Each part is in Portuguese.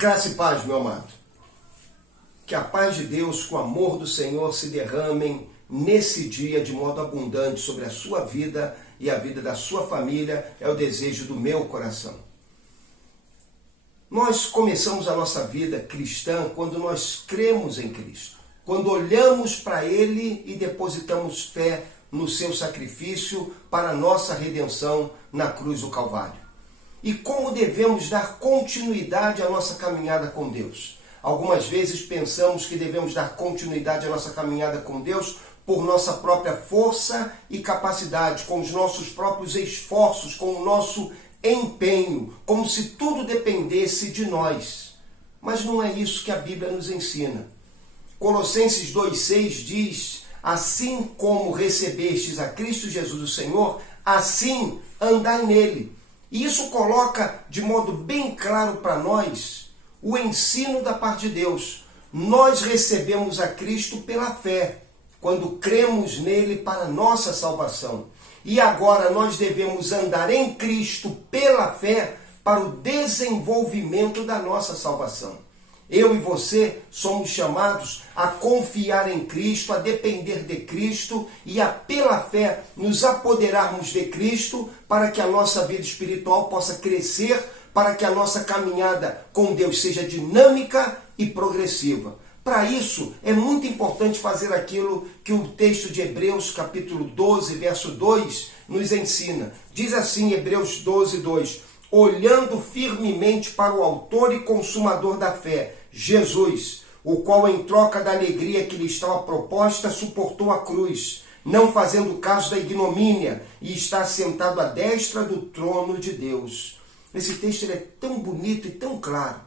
Graça e paz, meu amado. Que a paz de Deus, que o amor do Senhor se derramem nesse dia de modo abundante sobre a sua vida e a vida da sua família, é o desejo do meu coração. Nós começamos a nossa vida cristã quando nós cremos em Cristo, quando olhamos para Ele e depositamos fé no seu sacrifício para a nossa redenção na cruz do Calvário. E como devemos dar continuidade à nossa caminhada com Deus? Algumas vezes pensamos que devemos dar continuidade à nossa caminhada com Deus por nossa própria força e capacidade, com os nossos próprios esforços, com o nosso empenho, como se tudo dependesse de nós. Mas não é isso que a Bíblia nos ensina. Colossenses 2,6 diz: assim como recebestes a Cristo Jesus o Senhor, assim andai nele. E isso coloca de modo bem claro para nós o ensino da parte de Deus. Nós recebemos a Cristo pela fé, quando cremos nele para nossa salvação. E agora nós devemos andar em Cristo pela fé para o desenvolvimento da nossa salvação. Eu e você somos chamados a confiar em Cristo, a depender de Cristo e a, pela fé, nos apoderarmos de Cristo para que a nossa vida espiritual possa crescer, para que a nossa caminhada com Deus seja dinâmica e progressiva. Para isso, é muito importante fazer aquilo que o texto de Hebreus, capítulo 12, verso 2, nos ensina. Diz assim, Hebreus 12, 2, olhando firmemente para o autor e consumador da fé, Jesus, o qual em troca da alegria que lhe estava proposta, suportou a cruz, não fazendo caso da ignomínia, e está sentado à destra do trono de Deus. Esse texto é tão bonito e tão claro.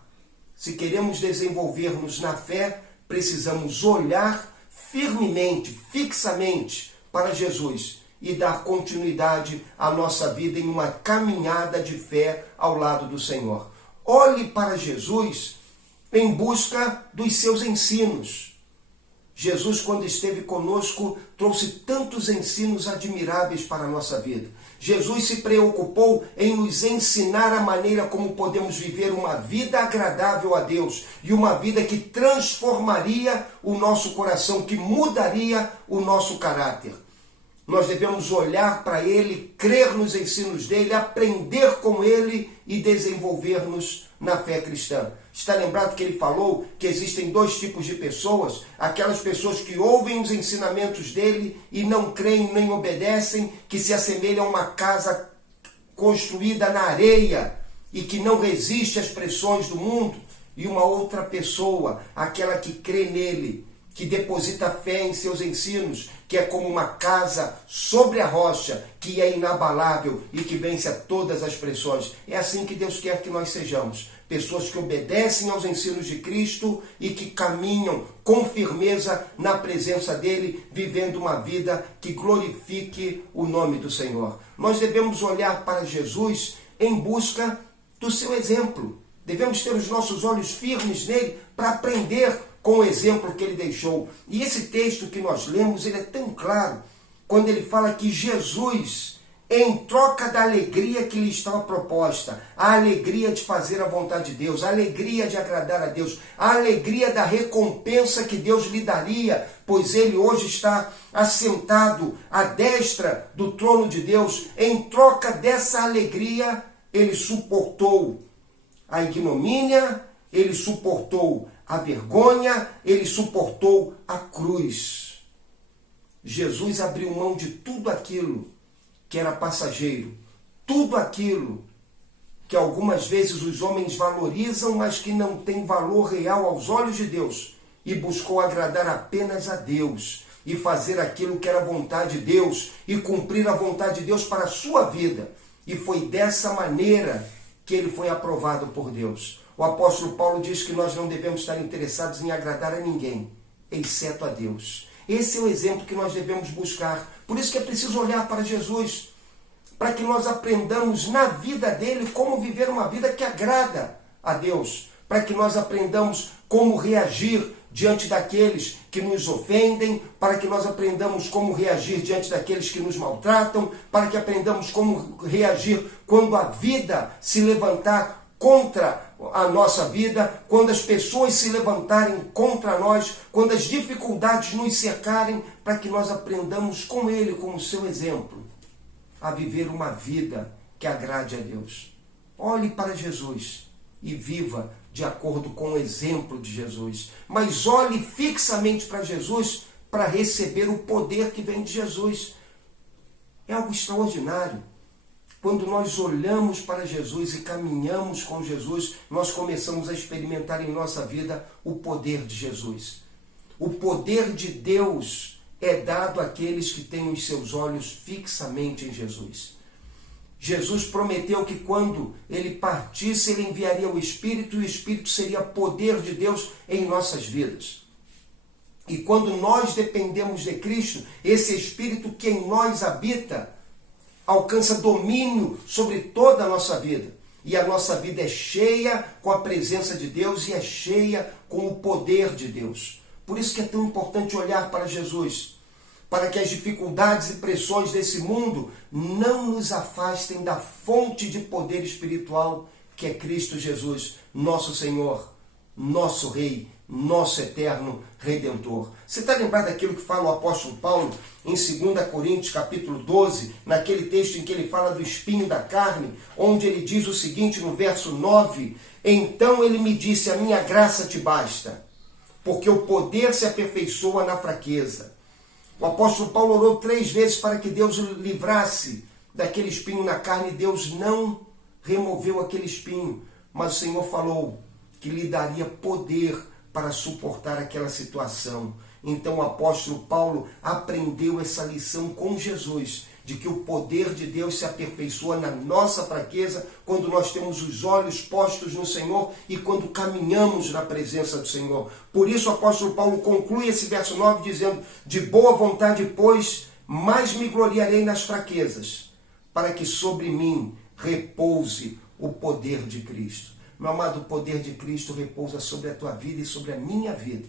Se queremos desenvolver-nos na fé, precisamos olhar firmemente, fixamente para Jesus e dar continuidade à nossa vida em uma caminhada de fé ao lado do Senhor. Olhe para Jesus em busca dos seus ensinos. Jesus, quando esteve conosco, trouxe tantos ensinos admiráveis para a nossa vida. Jesus se preocupou em nos ensinar a maneira como podemos viver uma vida agradável a Deus e uma vida que transformaria o nosso coração, que mudaria o nosso caráter. Nós devemos olhar para Ele, crer nos ensinos dEle, aprender com Ele e desenvolver-nos na fé cristã. Está lembrado que Ele falou que existem dois tipos de pessoas? Aquelas pessoas que ouvem os ensinamentos dEle e não creem nem obedecem, que se assemelham a uma casa construída na areia e que não resiste às pressões do mundo. E uma outra pessoa, aquela que crê nele, que deposita fé em seus ensinos, que é como uma casa sobre a rocha, que é inabalável e que vence a todas as pressões. É assim que Deus quer que nós sejamos. Pessoas que obedecem aos ensinos de Cristo e que caminham com firmeza na presença dEle, vivendo uma vida que glorifique o nome do Senhor. Nós devemos olhar para Jesus em busca do seu exemplo. Devemos ter os nossos olhos firmes nele para aprender com o exemplo que ele deixou. E esse texto que nós lemos, ele é tão claro, quando ele fala que Jesus, em troca da alegria que lhe estava proposta, a alegria de fazer a vontade de Deus, a alegria de agradar a Deus, a alegria da recompensa que Deus lhe daria, pois ele hoje está assentado à destra do trono de Deus, em troca dessa alegria, ele suportou a ignomínia, ele suportou a vergonha, ele suportou a cruz. Jesus abriu mão de tudo aquilo que era passageiro, tudo aquilo que algumas vezes os homens valorizam, mas que não tem valor real aos olhos de Deus, e buscou agradar apenas a Deus e fazer aquilo que era a vontade de Deus e cumprir a vontade de Deus para a sua vida. E foi dessa maneira que ele foi aprovado por Deus. O apóstolo Paulo diz que nós não devemos estar interessados em agradar a ninguém, exceto a Deus. Esse é o exemplo que nós devemos buscar. Por isso que é preciso olhar para Jesus, para que nós aprendamos na vida dele como viver uma vida que agrada a Deus, para que nós aprendamos como reagir diante daqueles que nos ofendem, para que nós aprendamos como reagir diante daqueles que nos maltratam, para que aprendamos como reagir quando a vida se levantar contra a nossa vida, quando as pessoas se levantarem contra nós, quando as dificuldades nos cercarem, para que nós aprendamos com Ele, como seu exemplo, a viver uma vida que agrade a Deus. Olhe para Jesus e viva de acordo com o exemplo de Jesus. Mas olhe fixamente para Jesus para receber o poder que vem de Jesus. É algo extraordinário. Quando nós olhamos para Jesus e caminhamos com Jesus, nós começamos a experimentar em nossa vida o poder de Jesus. O poder de Deus é dado àqueles que têm os seus olhos fixamente em Jesus. Jesus prometeu que quando ele partisse, ele enviaria o Espírito, e o Espírito seria poder de Deus em nossas vidas. E quando nós dependemos de Cristo, esse Espírito que em nós habita, alcança domínio sobre toda a nossa vida. E a nossa vida é cheia com a presença de Deus e é cheia com o poder de Deus. Por isso que é tão importante olhar para Jesus, para que as dificuldades e pressões desse mundo não nos afastem da fonte de poder espiritual que é Cristo Jesus, nosso Senhor, nosso Rei, nosso eterno Redentor. Você está lembrado daquilo que fala o apóstolo Paulo em 2 Coríntios capítulo 12, naquele texto em que ele fala do espinho da carne, onde ele diz o seguinte no verso 9: então ele me disse, a minha graça te basta, porque o poder se aperfeiçoa na fraqueza. O apóstolo Paulo orou 3 vezes para que Deus o livrasse daquele espinho na carne, e Deus não removeu aquele espinho, mas o Senhor falou que lhe daria poder para suportar aquela situação. Então o apóstolo Paulo aprendeu essa lição com Jesus, de que o poder de Deus se aperfeiçoa na nossa fraqueza, quando nós temos os olhos postos no Senhor e quando caminhamos na presença do Senhor. Por isso o apóstolo Paulo conclui esse verso 9 dizendo: de boa vontade, pois, mais me gloriarei nas fraquezas, para que sobre mim repouse o poder de Cristo. Meu amado, o poder de Cristo repousa sobre a tua vida e sobre a minha vida.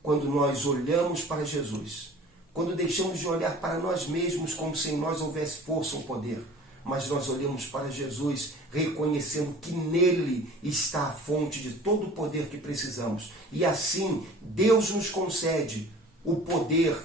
Quando nós olhamos para Jesus, quando deixamos de olhar para nós mesmos como se em nós houvesse força ou poder, mas nós olhamos para Jesus reconhecendo que nele está a fonte de todo o poder que precisamos. E assim, Deus nos concede o poder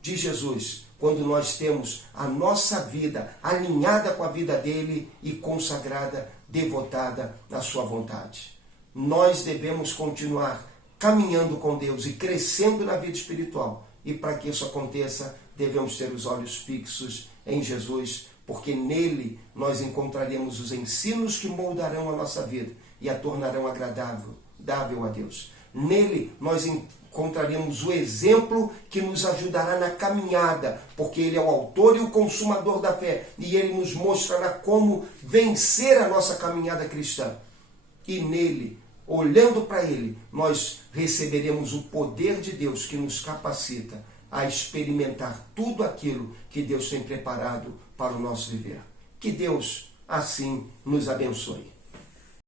de Jesus, quando nós temos a nossa vida alinhada com a vida dele e consagrada, devotada à sua vontade. Nós devemos continuar caminhando com Deus e crescendo na vida espiritual. E para que isso aconteça, devemos ter os olhos fixos em Jesus, porque nele nós encontraremos os ensinos que moldarão a nossa vida e a tornarão agradável a Deus. Nele nós encontraremos o exemplo que nos ajudará na caminhada, porque ele é o autor e o consumador da fé, e ele nos mostrará como vencer a nossa caminhada cristã. E nele, olhando para ele, nós receberemos o poder de Deus que nos capacita a experimentar tudo aquilo que Deus tem preparado para o nosso viver. Que Deus assim nos abençoe.